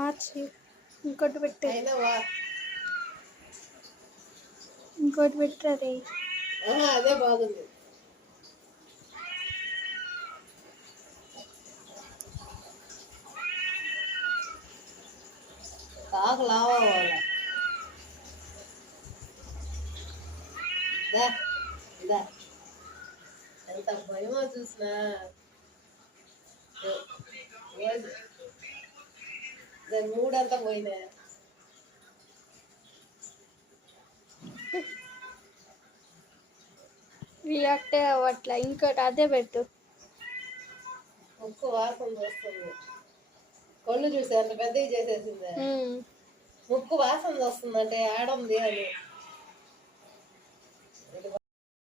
మార్చి ఇంకోటి పెట్టే, ఇంకోటి పెట్టరే. అదే బాగుంది. కాకు లావా ఎంత భయమో చూసినా దాని మూడంతా పోయినా. రియాక్ట్ అవ్వట్లా. ఇంకోటి అదే పెట్టు. ముక్కు వాసన వస్తుంది. కళ్ళు చూసి అంత పెద్దవి చేసేసింది. ముక్కు వాసన వస్తుందంటే ఆడుంది అని.